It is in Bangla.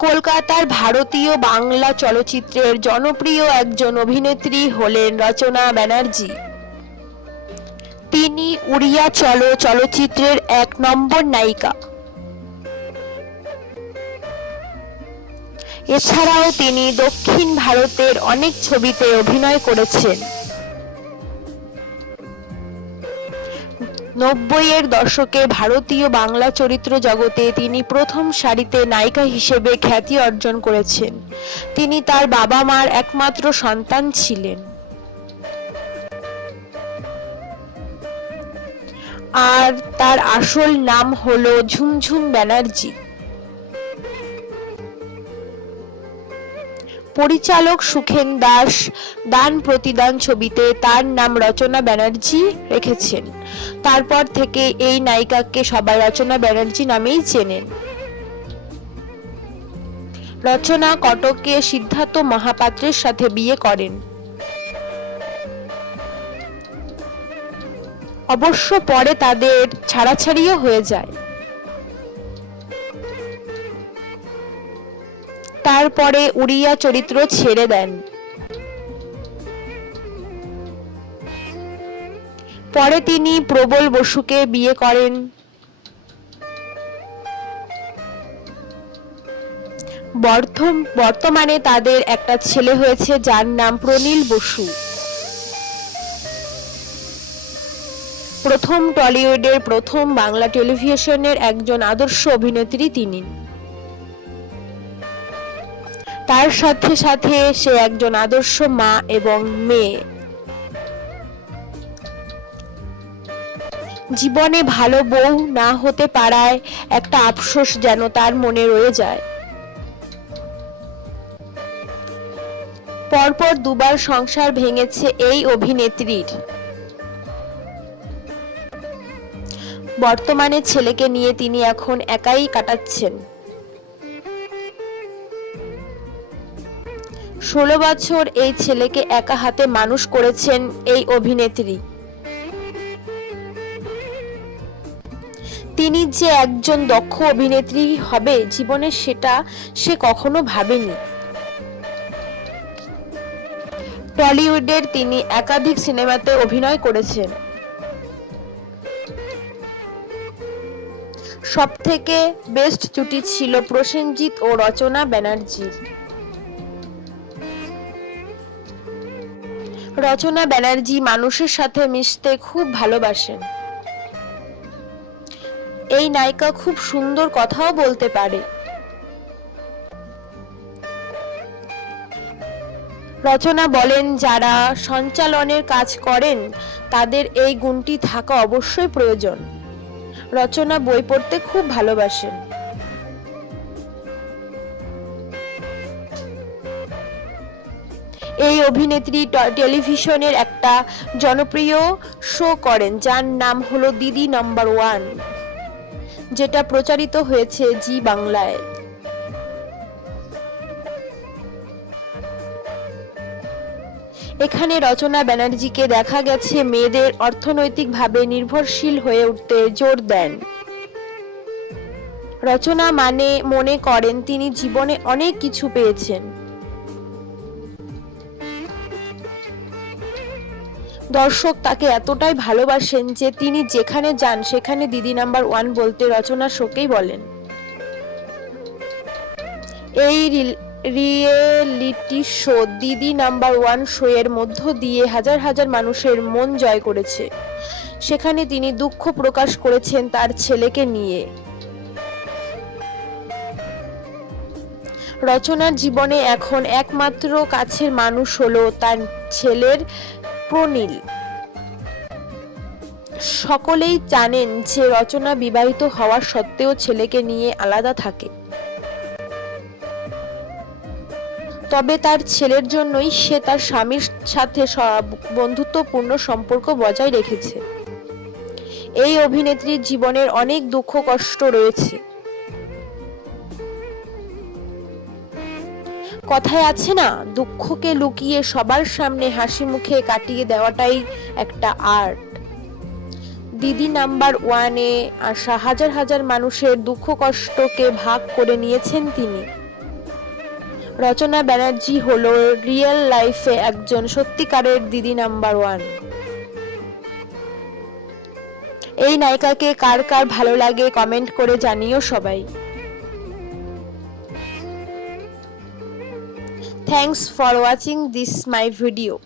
কলকাতার ভারতীয় বাংলা চলচ্চিত্রের জনপ্রিয় একজন অভিনেত্রী হলেন রচনা ব্যানার্জি। তিনি উড়িয়া চলো চলচ্চিত্রের এক নম্বর নায়িকা। এছাড়াও তিনি দক্ষিণ ভারতের অনেক ছবিতে অভিনয় করেছেন। নব্বইয়ের দশকে ভারতীয় বাংলা চরিত্র জগতে তিনি প্রথম সারিতে নায়িকা হিসেবে খ্যাতি অর্জন করেছেন। তিনি তার বাবা মার একমাত্র সন্তান ছিলেন। আর তার আসল নাম হল ঝুমঝুম ব্যানার্জি। পরিচালক সুখেন দাস দান প্রতিদান ছবিতে তার নাম রচনা ব্যানার্জি রেখেছেন। তারপর থেকে এই নায়িকাকে সবাই রচনা ব্যানার্জি নামেই চেনেন। রচনা কটকে সিদ্ধার্থ মহাপাত্রের সাথে বিয়ে করেন। অবশ্য পরে তাদের ছাড়াছাড়িও হয়ে যায়। তারপরে উড়িয়া চরিত্র ছেড়ে দেন। পরে তিনি প্রবল বসুকে বিয়ে করেন। বর্তমানে তাদের একটা ছেলে হয়েছে যার নাম প্রনীল বসু। প্রথম টলিউডের প্রথম বাংলা টেলিভিশনের একজন আদর্শ অভিনেত্রী তিনি। তার সাথে সাথে সে একজন আদর্শ মা এবং মেয়ে। জীবনে ভালো বউ না হতে পারায় একটা আফসোস যেন তার মনে রয়ে যায়। পরপর দুবার সংসার ভেঙেছে এই অভিনেত্রীর। বর্তমানে ছেলেকে নিয়ে তিনি এখন একাই কাটাচ্ছেন। ষোলো বছর এই ছেলেকে একা হাতে মানুষ করেছেন এই অভিনেত্রী। তিনি যে একজন দক্ষ অভিনেত্রী হবে জীবনে সেটা সে কখনো ভাবেনি। টলিউডের তিনি একাধিক সিনেমাতে অভিনয় করেছেন। সবথেকে বেস্ট জুটি ছিল প্রসেনজিৎ ও রচনা ব্যানার্জির। রচনা ব্যানার্জি মানুষের সাথে মিশতে খুব ভালোবাসেন। এই নায়িকা খুব সুন্দর কথাও বলতে পারে। রচনা বলেন, যারা সঞ্চালনের কাজ করেন, তাদের এই গুণটি থাকা অবশ্যই প্রয়োজন। রচনা বই পড়তে খুব ভালোবাসেন। এই অভিনেত্রী টেলিভিশনের একটা জনপ্রিয় শো করেন, যার নাম হলো দিদি নাম্বার ওয়ান যেটা প্রচারিত হয়েছে জি বাংলায়। এখানে রচনা ব্যানার্জিকে দেখা গেছে মেয়েদের অর্থনৈতিকভাবে নির্ভরশীল হয়ে উঠতে জোর দেন। রচনা মানে মনে করেন তিনি জীবনে অনেক কিছু পেয়েছেন। দর্শক তাকে এতটাই ভালোবাসেন যে তিনি যেখানে যান, সেখানে দিদি নাম্বার ওয়ান বলতে রচনা শোকেই বলেন। এই reality show Didi number one show এর মধ্য দিয়ে হাজার হাজার মানুষের মন জয় করেছে। সেখানে তিনি দুঃখ প্রকাশ করেছেন তার ছেলেকে নিয়ে। রচনার জীবনে এখন একমাত্র কাছের মানুষ হলো তার ছেলের প্রনীল সকলেই জানেন যে রচনা বিবাহিত হওয়া সত্ত্বেও ছেলেকে নিয়ে আলাদা থাকে। তবে তার ছেলের জন্যই সে তার স্বামীর সাথে বন্ধুত্বপূর্ণ সম্পর্ক বজায় রেখেছে। এই অভিনেত্রীর জীবনের অনেক দুঃখ কষ্ট রয়েছে। কথায় আছে না, দুঃখকে লুকিয়ে সবার সামনে হাসি মুখে কাটিয়ে দেওয়াটাই একটা আর্ট। দিদি নাম্বার ওয়ানে আসা হাজার হাজার মানুষের দুঃখ কষ্টকে ভাগ করে নিয়েছেন তিনি। রচনা ব্যানার্জি হল রিয়েল লাইফে একজন সত্যিকারের দিদি নাম্বার ওয়ান। এই নায়িকাকে কার কার ভালো লাগে কমেন্ট করে জানিও সবাই। Thanks for watching this my video.